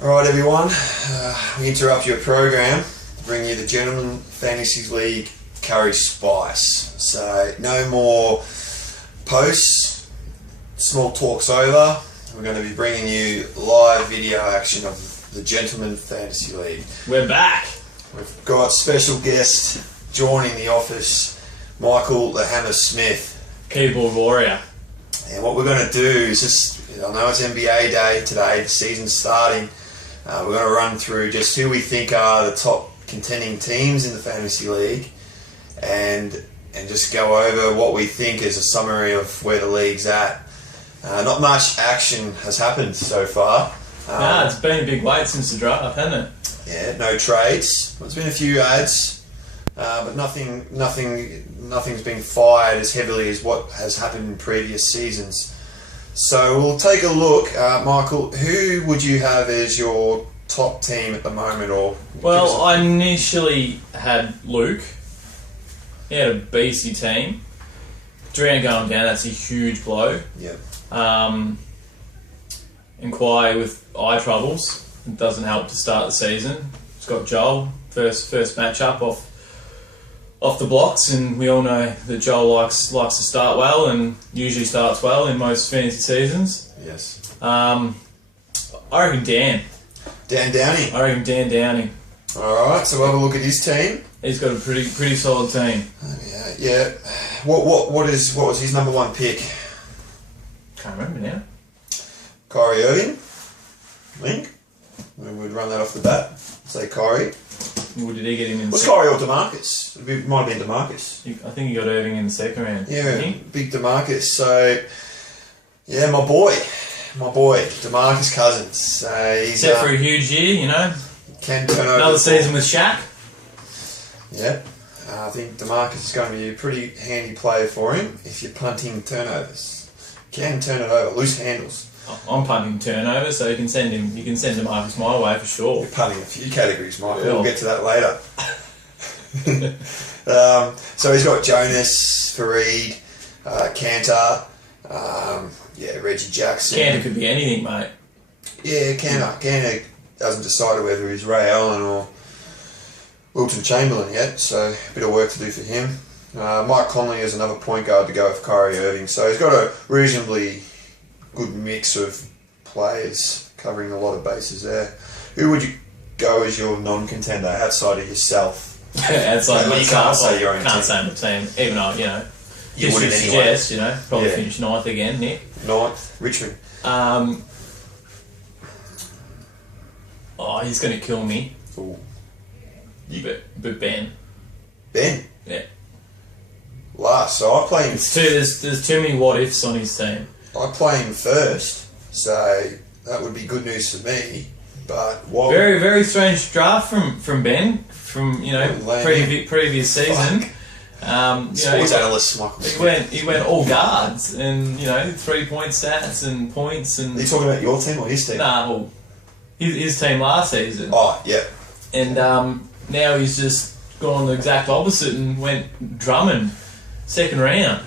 Alright everyone, we interrupt your program to bring you the Gentlemen Fantasy League Curry Spice. So no more posts, small talks over. We're going to be bringing you live video action of the Gentlemen Fantasy League. We're back. We've got special guest joining the office, Michael the Hammer Smith. Keyboard warrior. And what we're going to do is just, I know it's NBA day today, the season's starting. We're going to run through just who we think are the top contending teams in the Fantasy League and just go over what we think is a summary of where the league's at. Not much action has happened so far. It's been a big wait since the draft, hasn't it? Yeah, no trades. There's been a few ads, but nothing's been fired as heavily as what has happened in previous seasons. So we'll take a look. Michael, who would you have as your top team at the moment? Well, I initially had Luke. He had a beastly team. Durant going down, that's a huge blow. Yep. Inquire with eye troubles. It doesn't help to start the season. It's got Joel, first matchup off the blocks, and we all know that Joel likes to start well and usually starts well in most fantasy seasons. Yes. I reckon Dan. Dan Downey. I reckon Dan Downey. Alright, so we'll have a look at his team. He's got a pretty solid team. Yeah. What was his number one pick? Can't remember now. Kyrie Irving? Link? We would run that off the bat. Say Kyrie. What did he get him in? Was Kyrie or DeMarcus? It might have been DeMarcus. I think he got Irving in the second round. Yeah, big DeMarcus. So, yeah, my boy, DeMarcus Cousins. He's set for a huge year, you know. Can turn over. Another season with Shaq. Yeah, I think DeMarcus is going to be a pretty handy player for him if you're punting turnovers. Can turn it over, loose handles. I'm punting turnovers, so you can send DeMarcus my way for sure. You're punting a few categories, Michael. Yeah. We'll get to that later. So he's got Jonas, Fareed, Cantor, Reggie Jackson. Cantor could be anything, mate. Yeah, Cantor hasn't decided whether he's Ray Allen or Wilton Chamberlain yet, so a bit of work to do for him. Mike Conley is another point guard to go with Kyrie Irving, so he's got a reasonably good mix of players covering a lot of bases there. Who would you go as your non-contender outside of yourself? Outside of you can't say your own can't team. say my team, even though, you know, You wouldn't anyway. Suggest, probably finish ninth again, Nick. Ninth, Richmond. He's going to kill me. Ooh. But Ben. Ben? Yeah. Last, so I play him. There's too many what ifs on his team. I play him first, so that would be good news for me. But why? Very, very strange draft from Ben from previous season. Sports analyst Michael. He went all guards and 3-point stats and points and. Are you talking about your team or his team? Nah, well, his team last season. Oh yeah. And now he's just gone the exact opposite and went Drummond second round.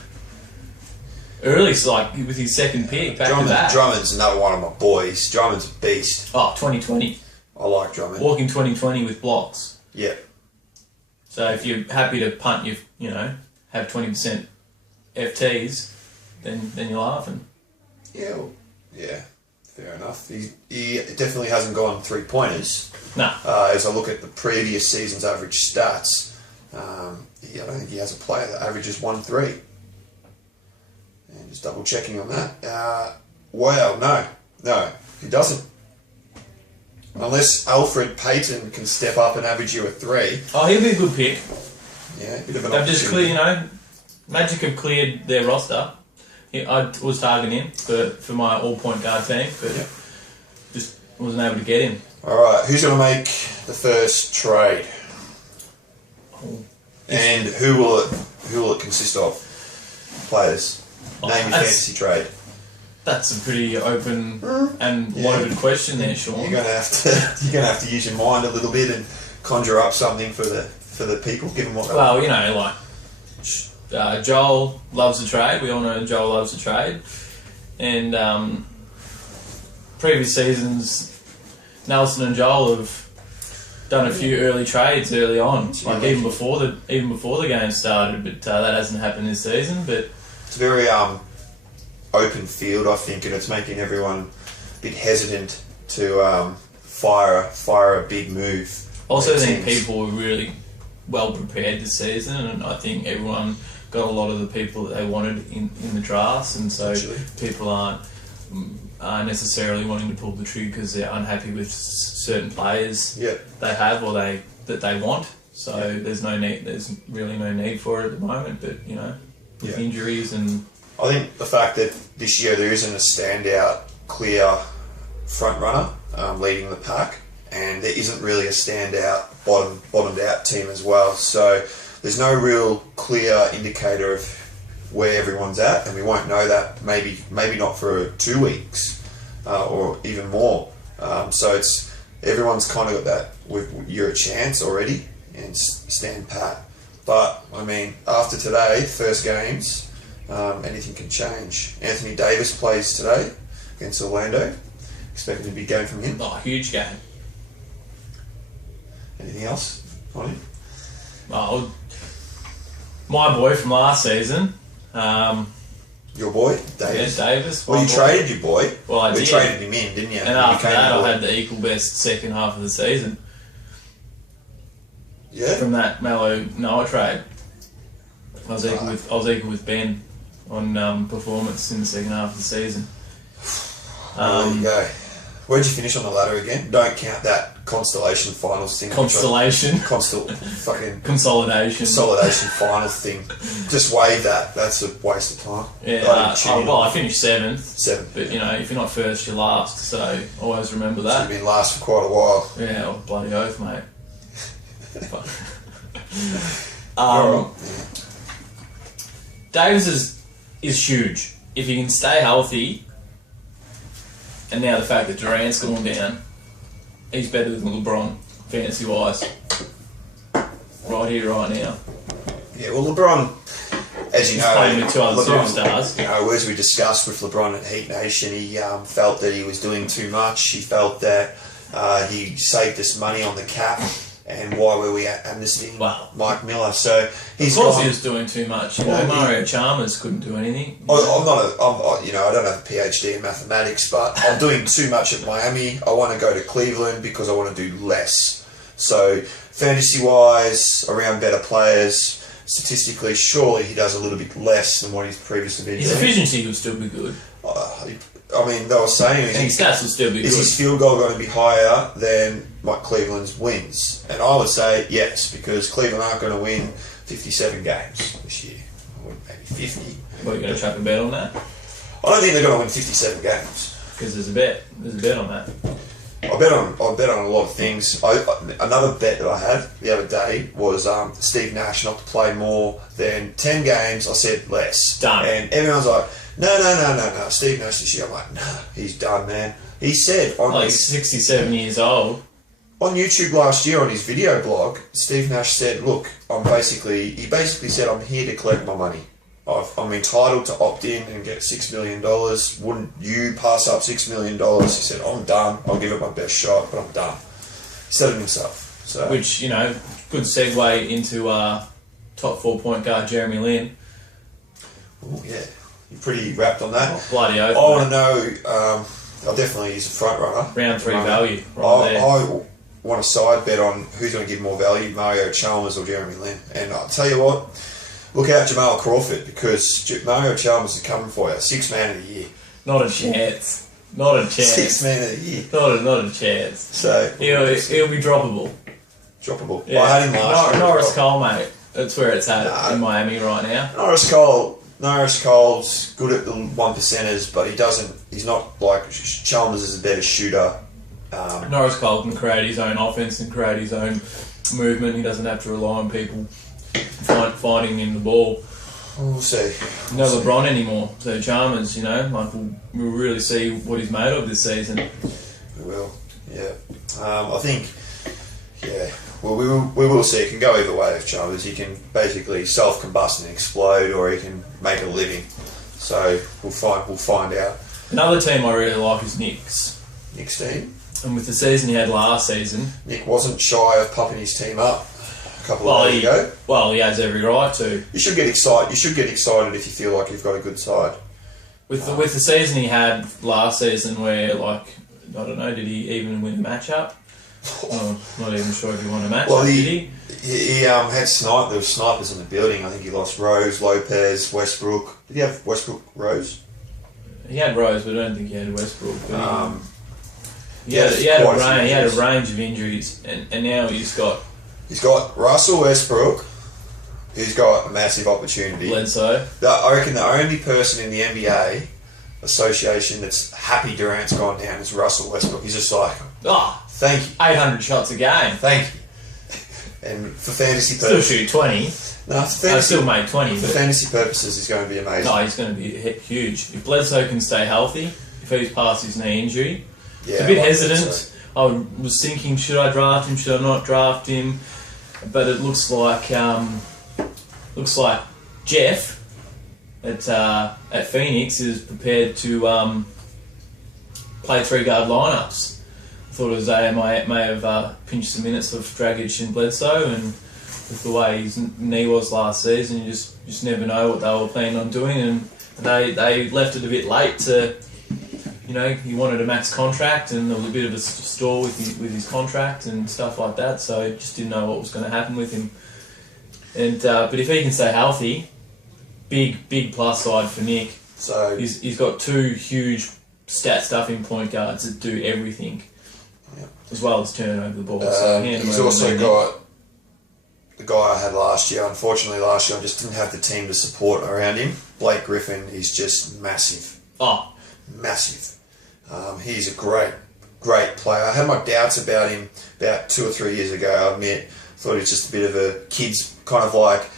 Early, like with his second pick, back to back. Drummond's another one of my boys. Drummond's a beast. Oh, 2020. I like Drummond. Walking 2020 with blocks. Yeah. So if you're happy to punt, have 20% FTs, then you're laughing. Yeah. Well, yeah. Fair enough. He definitely hasn't gone 3-pointers. No. As I look at the previous season's average stats, I don't think he has a player that averages 1-3. And just double checking on that. No, he doesn't. Unless Alfred Payton can step up and average you a 3. Oh, he'll be a good pick. Yeah, a bit of an They've just cleared, Magic have cleared their roster. I was targeting him for my all-point guard team, but just wasn't able to get him. Alright, who's going to make the first trade? And who will it consist of? Players. Name your fantasy trade. That's a pretty open and loaded question there, Sean. You're gonna have to use your mind a little bit and conjure up something for the people, given what. Well, Joel loves a trade. We all know Joel loves a trade, and previous seasons Nelson and Joel have done a few early trades early on, like even before the game started. But that hasn't happened this season. But it's a very open field, I think, and it's making everyone a bit hesitant to fire a big move. Also, I think people were really well prepared this season, and I think everyone got a lot of the people that they wanted in the drafts, and so people aren't necessarily wanting to pull the trigger because they're unhappy with certain players they have or that they want. So there's really no need for it at the moment. But with injuries and I think the fact that this year there isn't a standout, clear front runner leading the pack, and there isn't really a standout bottomed out team as well. So there's no real clear indicator of where everyone's at, and we won't know that maybe not for 2 weeks or even more. So everyone's kind of got that. You're a chance already, and stand pat. But I mean, after today, first games, anything can change. Anthony Davis plays today against Orlando. Expecting a big game from him. Oh, huge game. Anything else on him? Oh, my boy from last season. Your boy, Davis? Yeah, Davis. Well, you traded your boy. Well, I did. Traded him in, didn't you? And after that, I had the equal best second half of the season. Yeah? From that Mello Noah trade. I was equal with Ben on performance in the second half of the season. There you go. Where'd you finish on the ladder again? Don't count that Constellation Finals thing. Constellation. Fucking Consolidation Finals thing. Just waive that. That's a waste of time. Yeah. I finished 7th. But if you're not first, you're last. So always remember that. So you've been last for quite a while. Yeah, bloody oath, mate. Davis is huge. If he can stay healthy. And now the fact that Durant's gone down, he's better than LeBron, fantasy-wise. Right here, right now. Yeah, well, LeBron, as you he's know... playing with two other superstars. As we discussed with LeBron at Heat Nation, he felt that he was doing too much. He felt that he saved us money on the cap. And why were we amnestying Mike Miller? So of course he was doing too much. Mario Chalmers couldn't do anything. I don't have a PhD in mathematics, but I'm doing too much at Miami. I want to go to Cleveland because I want to do less. So fantasy-wise, around better players, statistically, surely he does a little bit less than what he's previously been doing. His efficiency would still be good. I mean, they were saying... his stats would still be good. Is his field goal going to be higher than Mike Cleveland's wins? And I would say yes, because Cleveland aren't going to win 57 games this year. Or maybe 50. What, are you going to chuck a bet on that? I don't think they're going to win 57 games. Because there's a bet. There's a bet on that. I bet on a lot of things. Another bet that I had the other day was Steve Nash not to play more than 10 games. I said less. Done. And everyone's like, no. Steve Nash this year. I'm like, no, he's done, man. He said on he's 67 years old. On YouTube last year on his video blog, Steve Nash said, look, he basically said, I'm here to collect my money. I'm entitled to opt in and get $6 million. Wouldn't you pass up $6 million? He said, I'm done. I'll give it my best shot, but I'm done. He said it himself. So. Which, good segue into top 4 point guard Jeremy Lin. Oh, yeah. You're pretty wrapped on that. Oh, bloody oath. I want to know, I definitely use a front runner. Round 3 value. I want a side bet on who's going to give more value, Mario Chalmers or Jeremy Lin. And I'll tell you what, look out Jamal Crawford, because Mario Chalmers is coming for you. 6th man of the year. Not a chance. Not a chance. 6th man of the year. Not a chance. So he'll be droppable. Droppable. Yeah. I had him last year. Norris Cole, mate. That's where it's at in Miami right now. Norris Cole's good at the 1%ers, but he's not like Chalmers is a better shooter. Norris Cole can create his own offense and create his own movement. He doesn't have to rely on people finding him the ball. We'll see. No LeBron anymore. So Chalmers, we'll really see what he's made of this season. We will. Yeah. I think. Yeah. Well, we will see. It can go either way with Chalmers. He can basically self-combust and explode, or he can make a living. So we'll find out. Another team I really like is Knicks. Knicks team. And with the season he had last season, Nick wasn't shy of popping his team up a couple of days ago. Well, he has every right to. You should get excited. You should get excited if you feel like you've got a good side. With the season he had last season, where I don't know, did he even win a matchup? I'm not even sure if he won a matchup. Well, did he? He had there were snipers in the building. I think he lost Rose, Lopez, Westbrook. Did he have Westbrook, Rose? He had Rose, but I don't think he had Westbrook. But he had a range of injuries, and now he's got Russell Westbrook, who's got a massive opportunity. Bledsoe. I reckon the only person in the NBA association that's happy Durant's gone down is Russell Westbrook. He's just like, thank you. 800 shots a game. Thank you. And for fantasy Still purposes... shoot 20. No, Still make 20. For fantasy purposes, he's going to be amazing. No, he's going to be huge. If Bledsoe can stay healthy, if he's past his knee injury, it's a bit hesitant. I was thinking, should I draft him? Should I not draft him? But it looks like Jeff at Phoenix is prepared to play 3-guard lineups. I thought Isaiah may have pinched some minutes of Dragic and Bledsoe, and with the way his knee was last season, you just never know what they were planning on doing, and they left it a bit late to. He wanted a max contract, and there was a bit of a stall with his contract and stuff like that. So just didn't know what was going to happen with him. And but if he can stay healthy, big plus side for Nick. So he's got 2 huge stat stuffing point guards that do everything, as well as turn over the ball. He's also got the guy I had last year. Unfortunately, last year I just didn't have the team to support around him. Blake Griffin is just massive. Massive. He's a great player. I had my doubts about him about 2 or 3 years ago, I admit. Thought he was just a bit of a kid's, kind of like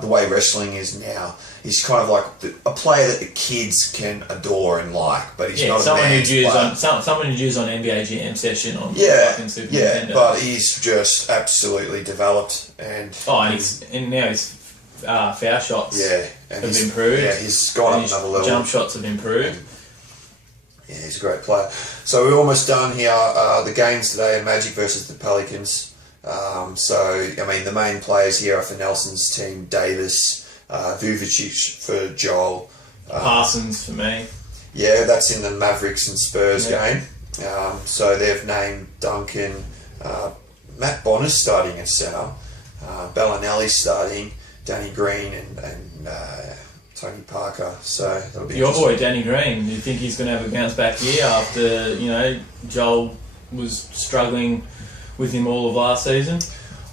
the way wrestling is now. He's kind of like a player that the kids can adore and like, but he's not a man's player. Someone who'd use on NBA Jam session on Super Nintendo. But he's just absolutely developed. And now his foul shots have improved. Yeah, he's gone up another level. Jump shots have improved. Yeah, he's a great player. So we're almost done here. The games today are Magic versus the Pelicans. The main players here are for Nelson's team: Davis, Vucevic for Joel, Parsons for me. Yeah, that's in the Mavericks and Spurs game. So they've named Duncan, Matt Bonner's starting at centre, Bellinelli's starting, Danny Green and Tony Parker. So that'll be your boy Danny Green. Do you think he's going to have a bounce back year after Joel was struggling with him all of last season?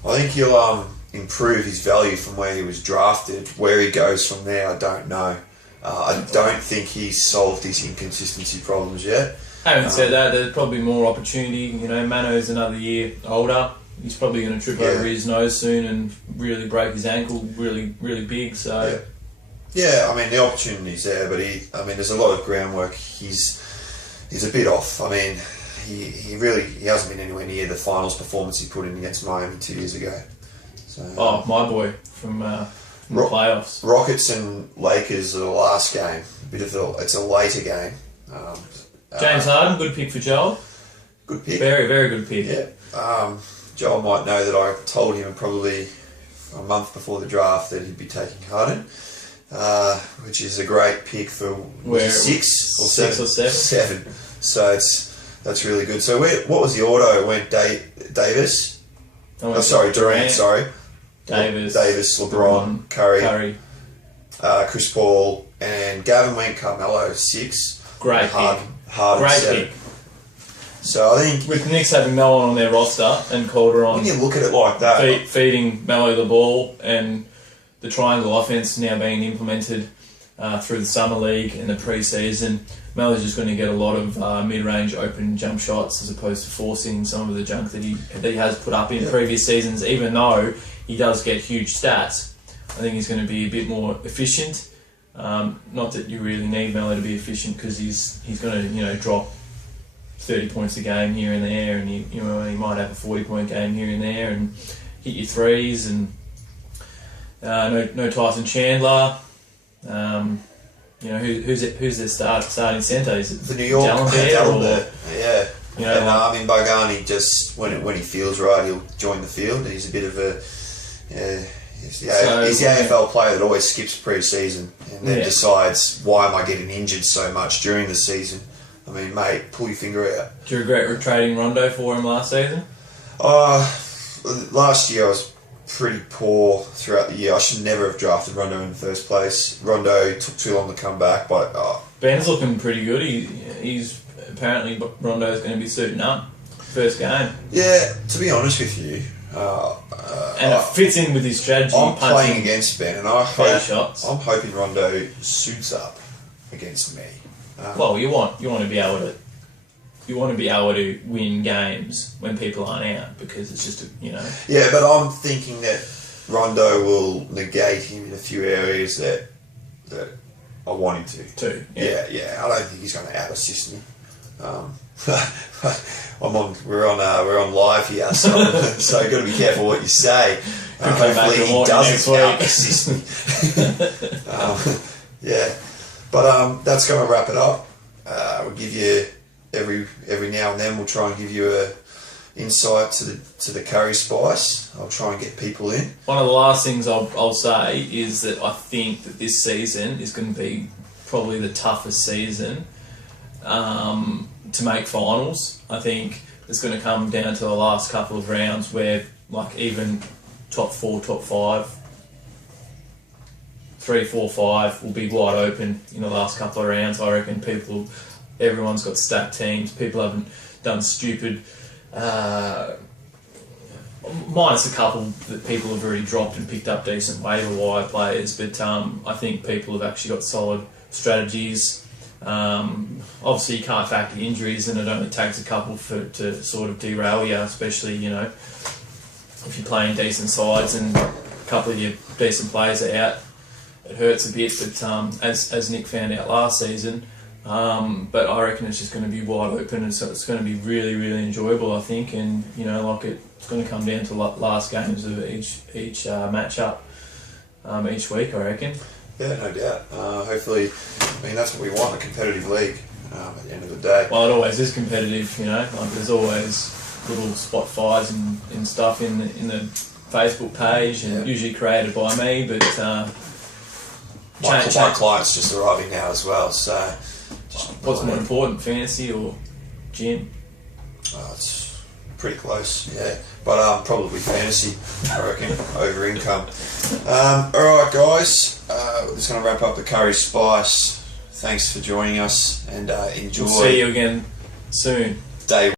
I think he'll improve his value from where he was drafted. Where he goes from there, I don't know. I don't think he's solved his inconsistency problems yet. Having said that, there's probably more opportunity. Mano's another year older. He's probably going to trip over his nose soon and really break his ankle really, really big. So. Yeah, the opportunity's there, but there's a lot of groundwork. He's a bit off. He hasn't been anywhere near the finals performance he put in against Miami 2 years ago. So, my boy from the playoffs. Rockets and Lakers are the last game. It's a later game. James Harden, good pick for Joel. Good pick. Very, very good pick. Yeah. Joel might know that I told him probably a month before the draft that he'd be taking Harden. Which is a great pick for 6 or 7. 7. So that's really good. So what was the order? It went Davis. Durant. Sorry, Davis, LeBron, Curry, Chris Paul, and Gavin went Carmelo 6. Great Harden, pick. Harden Great 7. pick. So I think with Knicks having Melo on their roster and Calderon, when you look at it like that, feeding Melo the ball, and the triangle offense now being implemented through the summer league and the pre-season, Melo's just going to get a lot of mid-range open jump shots as opposed to forcing some of the junk that he has put up in previous seasons. Even though he does get huge stats, I think he's going to be a bit more efficient. Not that you really need Melo to be efficient, because he's going to drop 30 points a game here and there, and he might have a 40-point game here and there and hit your threes, and no Tyson Chandler. Who's their starting centre? Is it the New York Dallenberg? Yeah. You know, And I mean, Bogani just when he feels right, he'll join the field. He's a bit of a he's the AFL player that always skips pre-season and then decides, why am I getting injured so much during the season? I mean, mate, pull your finger out. Do you regret trading Rondo for him last season? Last year I was pretty poor throughout the year. I should never have drafted Rondo in the first place. Rondo took too long to come back, but Ben's looking pretty good. He's apparently Rondo's going to be suiting up first game. Yeah, to be honest with you, and it fits in with his strategy. I'm playing against Ben, and I'm hoping Rondo suits up against me. Well, you want to be able to win games when people aren't out, because it's just Yeah, but I'm thinking that Rondo will negate him in a few areas that I want him to. Too. Yeah. I don't think he's going to out assist me. We're on live here, so you got to be careful what you say. Hopefully he doesn't out assist me. Yeah, but that's going to wrap it up. We'll give you every now and then. We'll try and give you a insight to the curry spice. I'll try and get people in. One of the last things I'll say is that I think that this season is going to be probably the toughest season to make finals. I think it's going to come down to the last couple of rounds where, like, even top 4, top 5, 3, 4, 5 will be wide open in the last couple of rounds. I reckon everyone's got stacked teams. People haven't done stupid, minus a couple that people have already dropped and picked up decent waiver wire players, but I think people have actually got solid strategies. Obviously you can't factor injuries, and it only takes a couple to sort of derail you, especially if you're playing decent sides and a couple of your decent players are out. It hurts a bit, but as Nick found out last season, but I reckon it's just going to be wide open, and so it's going to be really, really enjoyable, I think. And it's going to come down to last games of each matchup each week, I reckon. Yeah, no doubt. Hopefully, I mean, that's what we want, a competitive league at the end of the day. Well, it always is competitive, like there's always little spot fires and stuff in the Facebook page, and usually created by me, but my client's just arriving now as well, so... What's more important, fantasy or gym? It's pretty close, yeah. But probably fantasy, I reckon, over income. Alright, guys, we're just going to wrap up the Curry Spice. Thanks for joining us, and enjoy. We'll see you again soon. Day